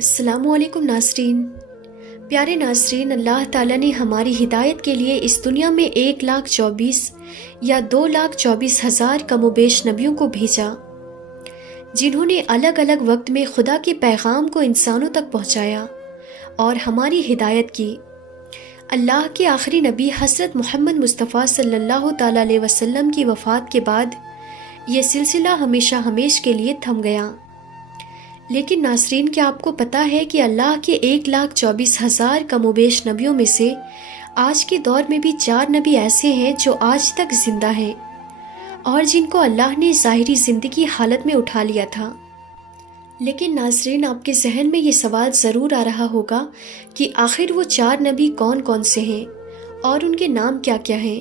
السلام علیکم ناظرین۔ پیارے ناظرین، اللہ تعالیٰ نے ہماری ہدایت کے لیے اس دنیا میں 1,24,000 یا 2,24,000 کم و بیش نبیوں کو بھیجا، جنہوں نے الگ الگ وقت میں خدا کے پیغام کو انسانوں تک پہنچایا اور ہماری ہدایت کی۔ اللہ کے آخری نبی حضرت محمد مصطفیٰ صلی اللہ تعالیٰ علیہ وسلم کی وفات کے بعد یہ سلسلہ ہمیشہ ہمیش کے لیے تھم گیا۔ لیکن ناظرین، کیا آپ کو پتہ ہے کہ اللہ کے 1,24,000 کم و بیش نبیوں میں سے آج کے دور میں بھی 4 نبی ایسے ہیں جو آج تک زندہ ہیں اور جن کو اللہ نے ظاہری زندگی حالت میں اٹھا لیا تھا۔ لیکن ناظرین، آپ کے ذہن میں یہ سوال ضرور آ رہا ہوگا کہ آخر وہ 4 نبی کون کون سے ہیں اور ان کے نام کیا کیا ہیں؟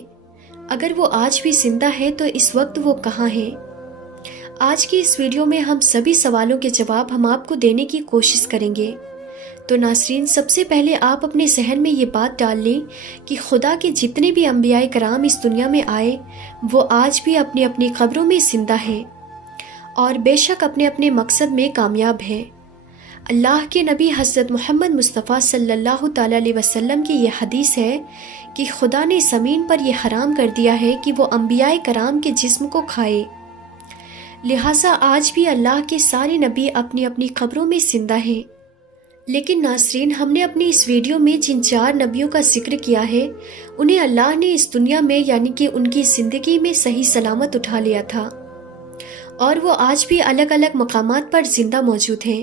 اگر وہ آج بھی زندہ ہے تو اس وقت وہ کہاں ہیں؟ آج کی اس ویڈیو میں ہم سبھی سوالوں کے جواب ہم آپ کو دینے کی کوشش کریں گے۔ تو ناظرین، سب سے پہلے آپ اپنے ذہن میں یہ بات ڈال لیں کہ خدا کے جتنے بھی انبیاء کرام اس دنیا میں آئے وہ آج بھی اپنی اپنی قبروں میں زندہ ہیں اور بے شک اپنے اپنے مقصد میں کامیاب ہیں۔ اللہ کے نبی حضرت محمد مصطفیٰ صلی اللہ تعالیٰ علیہ وسلم کی یہ حدیث ہے کہ خدا نے زمین پر یہ حرام کر دیا ہے کہ وہ انبیاء کرام کے جسم کو کھائے، لہٰذا آج بھی اللہ کے سارے نبی اپنی اپنی قبروں میں زندہ ہیں۔ لیکن ناظرین، ہم نے اپنی اس ویڈیو میں جن 4 نبیوں کا ذکر کیا ہے انہیں اللہ نے اس دنیا میں یعنی کہ ان کی زندگی میں صحیح سلامت اٹھا لیا تھا اور وہ آج بھی الگ الگ مقامات پر زندہ موجود ہیں۔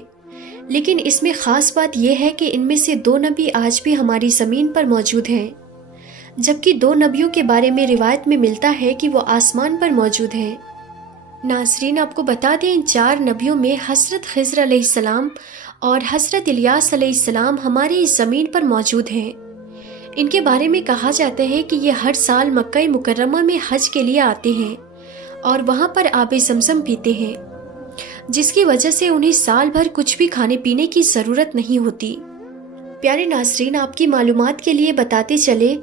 لیکن اس میں خاص بات یہ ہے کہ ان میں سے 2 نبی آج بھی ہماری زمین پر موجود ہیں، جبکہ 2 نبیوں کے بارے میں روایت میں ملتا ہے کہ وہ آسمان پر موجود ہیں۔ ناظرین، آپ کو بتا دیں، ان 4 نبیوں میں حضرت خضر علیہ السلام اور حضرت الیاس علیہ السلام ہماری اس زمین پر موجود ہیں۔ ان کے بارے میں کہا جاتا ہے کہ یہ ہر سال مکہ مکرمہ میں حج کے لیے آتے ہیں اور وہاں پر آب زمزم پیتے ہیں، جس کی وجہ سے انہیں سال بھر کچھ بھی کھانے پینے کی ضرورت نہیں ہوتی۔ پیارے ناظرین، آپ کی معلومات کے لیے بتاتے چلے،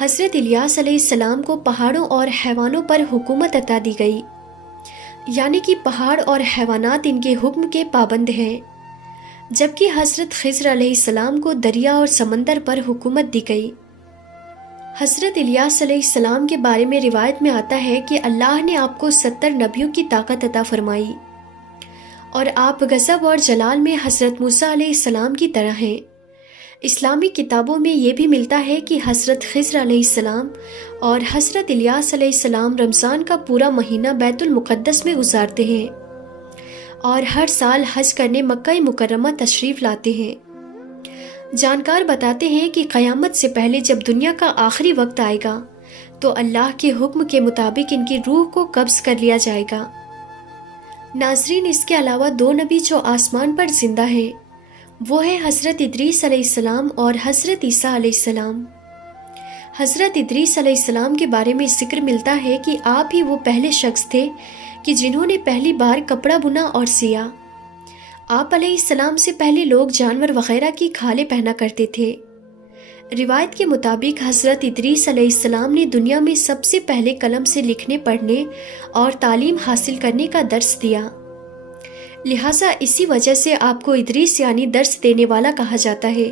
حضرت الیاس علیہ السلام کو پہاڑوں اور حیوانوں پر حکومت عطا دی گئی، یعنی کہ پہاڑ اور حیوانات ان کے حکم کے پابند ہیں، جبکہ حضرت خضر علیہ السلام کو دریا اور سمندر پر حکومت دی گئی۔ حضرت الیاس علیہ السلام کے بارے میں روایت میں آتا ہے کہ اللہ نے آپ کو 70 نبیوں کی طاقت عطا فرمائی اور آپ غضب اور جلال میں حضرت موسیٰ علیہ السلام کی طرح ہیں۔ اسلامی کتابوں میں یہ بھی ملتا ہے کہ حضرت خضر علیہ السلام اور حضرت الیاس علیہ السلام رمضان کا پورا مہینہ بیت المقدس میں گزارتے ہیں اور ہر سال حج کرنے مکہ مکرمہ تشریف لاتے ہیں۔ جانکار بتاتے ہیں کہ قیامت سے پہلے جب دنیا کا آخری وقت آئے گا تو اللہ کے حکم کے مطابق ان کی روح کو قبض کر لیا جائے گا۔ ناظرین، اس کے علاوہ 2 نبی جو آسمان پر زندہ ہیں وہ ہے حضرت ادریس علیہ السلام اور حضرت عیسیٰ علیہ السلام۔ حضرت ادریس علیہ السلام کے بارے میں ذکر ملتا ہے کہ آپ ہی وہ پہلے شخص تھے کہ جنہوں نے پہلی بار کپڑا بنا اور سیا۔ آپ علیہ السلام سے پہلے لوگ جانور وغیرہ کی کھالیں پہنا کرتے تھے۔ روایت کے مطابق حضرت ادریس علیہ السلام نے دنیا میں سب سے پہلے قلم سے لکھنے پڑھنے اور تعلیم حاصل کرنے کا درس دیا، لہٰذا اسی وجہ سے آپ کو ادریس یعنی درس دینے والا کہا جاتا ہے۔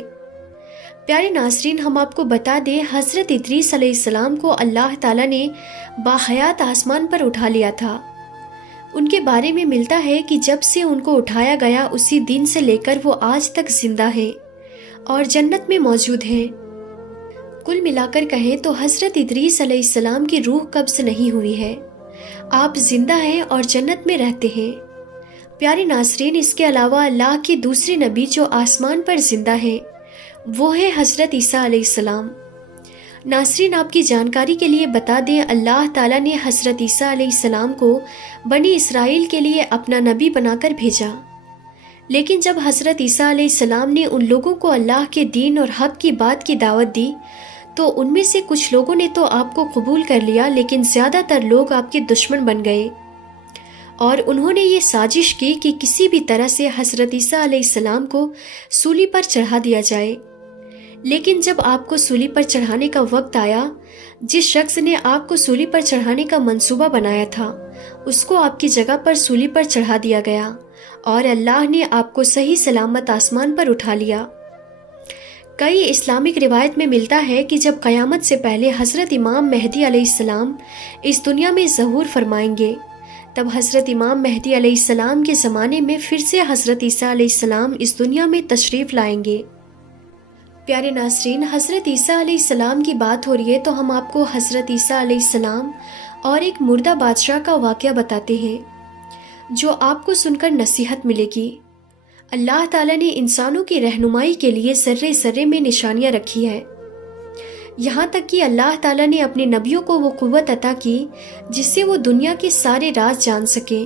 پیارے ناظرین، ہم آپ کو بتا دیں، حضرت ادریس علیہ السلام کو اللہ تعالیٰ نے باحیات آسمان پر اٹھا لیا تھا۔ ان کے بارے میں ملتا ہے کہ جب سے ان کو اٹھایا گیا اسی دن سے لے کر وہ آج تک زندہ ہیں اور جنت میں موجود ہیں۔ کل ملا کر کہیں تو حضرت ادریس علیہ السلام کی روح قبض نہیں ہوئی ہے، آپ زندہ ہیں اور جنت میں رہتے ہیں۔ پیارے ناظرین، اس کے علاوہ اللہ کے دوسرے نبی جو آسمان پر زندہ ہیں وہ ہے حضرت عیسیٰ علیہ السلام۔ ناظرین، آپ کی جانکاری کے لیے بتا دیں، اللہ تعالیٰ نے حضرت عیسیٰ علیہ السلام کو بنی اسرائیل کے لیے اپنا نبی بنا کر بھیجا، لیکن جب حضرت عیسیٰ علیہ السلام نے ان لوگوں کو اللہ کے دین اور حق کی بات کی دعوت دی تو ان میں سے کچھ لوگوں نے تو آپ کو قبول کر لیا، لیکن زیادہ تر لوگ آپ کے دشمن بن گئے اور انہوں نے یہ سازش کی کہ کسی بھی طرح سے حضرت عیسیٰ علیہ السلام کو سولی پر چڑھا دیا جائے۔ لیکن جب آپ کو سولی پر چڑھانے کا وقت آیا، جس شخص نے آپ کو سولی پر چڑھانے کا منصوبہ بنایا تھا اس کو آپ کی جگہ پر سولی پر چڑھا دیا گیا اور اللہ نے آپ کو صحیح سلامت آسمان پر اٹھا لیا۔ کئی اسلامک روایت میں ملتا ہے کہ جب قیامت سے پہلے حضرت امام مہدی علیہ السلام اس دنیا میں ظہور فرمائیں گے، تب حضرت امام مہدی علیہ السلام کے زمانے میں پھر سے حضرت عیسیٰ علیہ السلام اس دنیا میں تشریف لائیں گے۔ پیارے ناظرین، حضرت عیسیٰ علیہ السلام کی بات ہو رہی ہے تو ہم آپ کو حضرت عیسیٰ علیہ السلام اور ایک مردہ بادشاہ کا واقعہ بتاتے ہیں جو آپ کو سن کر نصیحت ملے گی۔ اللہ تعالیٰ نے انسانوں کی رہنمائی کے لیے ذرے ذرے میں نشانیاں رکھی ہے، یہاں تک کہ اللہ تعالیٰ نے اپنے نبیوں کو وہ قوت عطا کی جس سے وہ دنیا کے سارے راز جان سکیں۔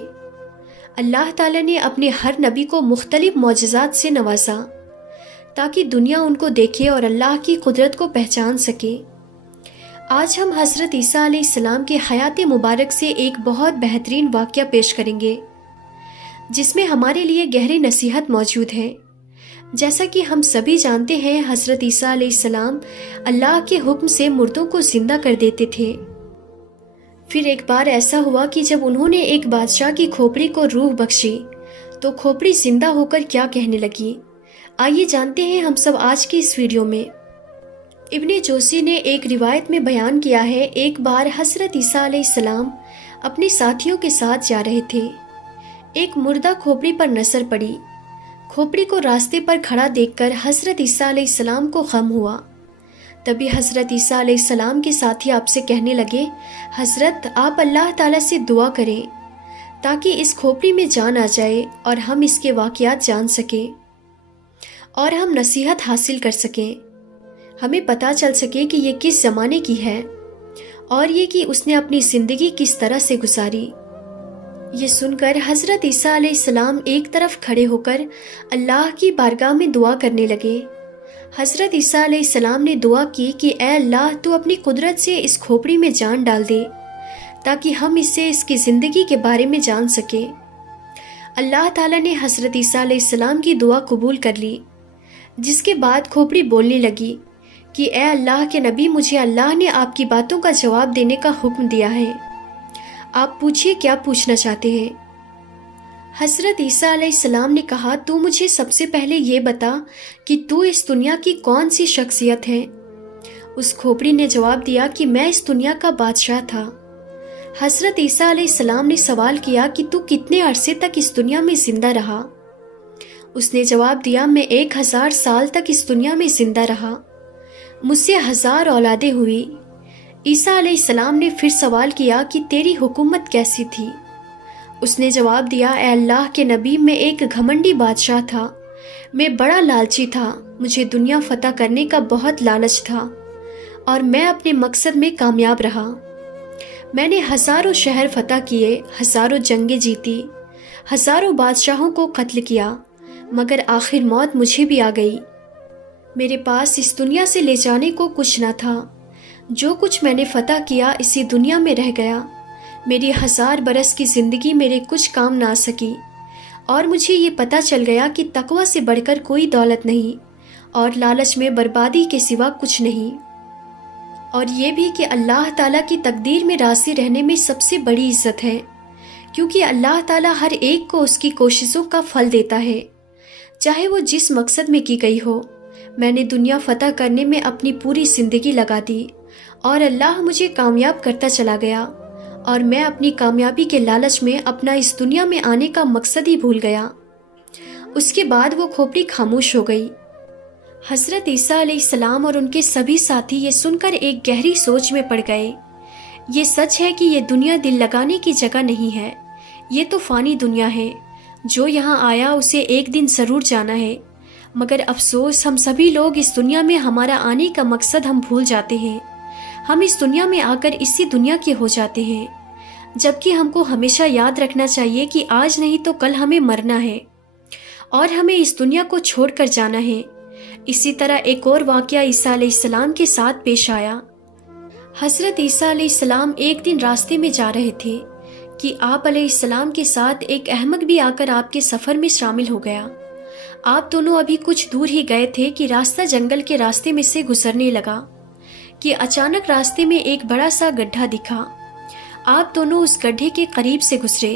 اللہ تعالیٰ نے اپنے ہر نبی کو مختلف معجزات سے نوازا تاکہ دنیا ان کو دیکھے اور اللہ کی قدرت کو پہچان سکے۔ آج ہم حضرت عیسیٰ علیہ السلام کے حیات مبارک سے ایک بہت بہترین واقعہ پیش کریں گے جس میں ہمارے لیے گہری نصیحت موجود ہے۔ جیسا کہ ہم سبھی جانتے ہیں، حضرت عیسیٰ علیہ السلام اللہ کے حکم سے مردوں کو زندہ کر دیتے تھے۔ پھر ایک بار ایسا ہوا کہ جب انہوں نے ایک بادشاہ کی کھوپڑی کو روح بخشی تو کھوپڑی زندہ ہو کر کیا کہنے لگی، آئیے جانتے ہیں ہم سب آج کی اس ویڈیو میں۔ ابن جوزی نے ایک روایت میں بیان کیا ہے، ایک بار حضرت عیسیٰ علیہ السلام اپنے ساتھیوں کے ساتھ جا رہے تھے۔ ایک مردہ کھوپڑی پر نظر پڑی۔ کھوپڑی کو راستے پر کھڑا دیکھ کر حضرت عیسیٰ علیہ السلام کو غم ہوا۔ تبھی حضرت عیسیٰ علیہ السلام کے ساتھی آپ سے کہنے لگے، حضرت آپ اللہ تعالیٰ سے دعا کریں تاکہ اس کھوپڑی میں جان آ جائے اور ہم اس کے واقعات جان سکیں اور ہم نصیحت حاصل کر سکیں، ہمیں پتہ چل سکے کہ یہ کس زمانے کی ہے اور یہ کہ اس نے اپنی زندگی کس طرح سے گزاری۔ یہ سن کر حضرت عیسیٰ علیہ السلام ایک طرف کھڑے ہو کر اللہ کی بارگاہ میں دعا کرنے لگے۔ حضرت عیسیٰ علیہ السلام نے دعا کی کہ اے اللہ، تو اپنی قدرت سے اس کھوپڑی میں جان ڈال دے تاکہ ہم اس سے اس کی زندگی کے بارے میں جان سکیں۔ اللہ تعالیٰ نے حضرت عیسیٰ علیہ السلام کی دعا قبول کر لی، جس کے بعد کھوپڑی بولنے لگی کہ اے اللہ کے نبی، مجھے اللہ نے آپ کی باتوں کا جواب دینے کا حکم دیا ہے، آپ پوچھیے کیا پوچھنا چاہتے ہیں۔ حضرت عیسیٰ علیہ السلام نے کہا، تو مجھے سب سے پہلے یہ بتا کہ تو اس دنیا کی کون سی شخصیت ہے؟ اس کھوپڑی نے جواب دیا کہ میں اس دنیا کا بادشاہ تھا۔ حضرت عیسیٰ علیہ السلام نے سوال کیا کہ تو کتنے عرصے تک اس دنیا میں زندہ رہا؟ اس نے جواب دیا، میں 1000 سال تک اس دنیا میں زندہ رہا، مجھ سے 1000 اولادیں ہوئی۔ عیسیٰ علیہ السلام نے پھر سوال کیا کہ تیری حکومت کیسی تھی؟ اس نے جواب دیا، اے اللہ کے نبی، میں ایک گھمنڈی بادشاہ تھا، میں بڑا لالچی تھا، مجھے دنیا فتح کرنے کا بہت لالچ تھا اور میں اپنے مقصد میں کامیاب رہا۔ میں نے 1000 شہر فتح کیے، 1000 جنگیں جیتی، 1000 بادشاہوں کو قتل کیا، مگر آخر موت مجھے بھی آ گئی۔ میرے پاس اس دنیا سے لے جانے کو کچھ نہ تھا، جو کچھ میں نے فتح کیا اسی دنیا میں رہ گیا۔ میری 1000 برس کی زندگی میرے کچھ کام نہ آ سکی، اور مجھے یہ پتہ چل گیا کہ تقوی سے بڑھ کر کوئی دولت نہیں اور لالچ میں بربادی کے سوا کچھ نہیں، اور یہ بھی کہ اللہ تعالیٰ کی تقدیر میں راضی رہنے میں سب سے بڑی عزت ہے، کیونکہ اللہ تعالیٰ ہر ایک کو اس کی کوششوں کا پھل دیتا ہے، چاہے وہ جس مقصد میں کی گئی ہو۔ میں نے دنیا فتح کرنے میں اپنی پوری زندگی لگا دی اور اللہ مجھے کامیاب کرتا چلا گیا، اور میں اپنی کامیابی کے لالچ میں اپنا اس دنیا میں آنے کا مقصد ہی بھول گیا۔ اس کے بعد وہ کھوپڑی خاموش ہو گئی۔ حضرت عیسیٰ علیہ السلام اور ان کے سبھی ساتھی یہ سن کر ایک گہری سوچ میں پڑ گئے۔ یہ سچ ہے کہ یہ دنیا دل لگانے کی جگہ نہیں ہے، یہ تو فانی دنیا ہے، جو یہاں آیا اسے ایک دن ضرور جانا ہے، مگر افسوس ہم سبھی لوگ اس دنیا میں ہمارا آنے کا مقصد ہم بھول جاتے ہیں۔ ہم اس دنیا میں آ کر اسی دنیا کے ہو جاتے ہیں، جبکہ ہم کو ہمیشہ یاد رکھنا چاہیے کہ آج نہیں تو کل ہمیں مرنا ہے اور ہمیں اس دنیا کو چھوڑ کر جانا ہے۔ اسی طرح ایک اور واقعہ عیسیٰ علیہ السلام کے ساتھ پیش آیا۔ حضرت عیسیٰ علیہ السلام ایک دن راستے میں جا رہے تھے کہ آپ علیہ السلام کے ساتھ ایک احمق بھی آ کر آپ کے سفر میں شامل ہو گیا۔ آپ دونوں ابھی کچھ دور ہی گئے تھے کہ راستہ جنگل کے راستے میں سے گزرنے لگا کہ اچانک راستے میں ایک بڑا سا گڈھا دکھا۔ آپ دونوں اس گڈھے کے قریب سے گزرے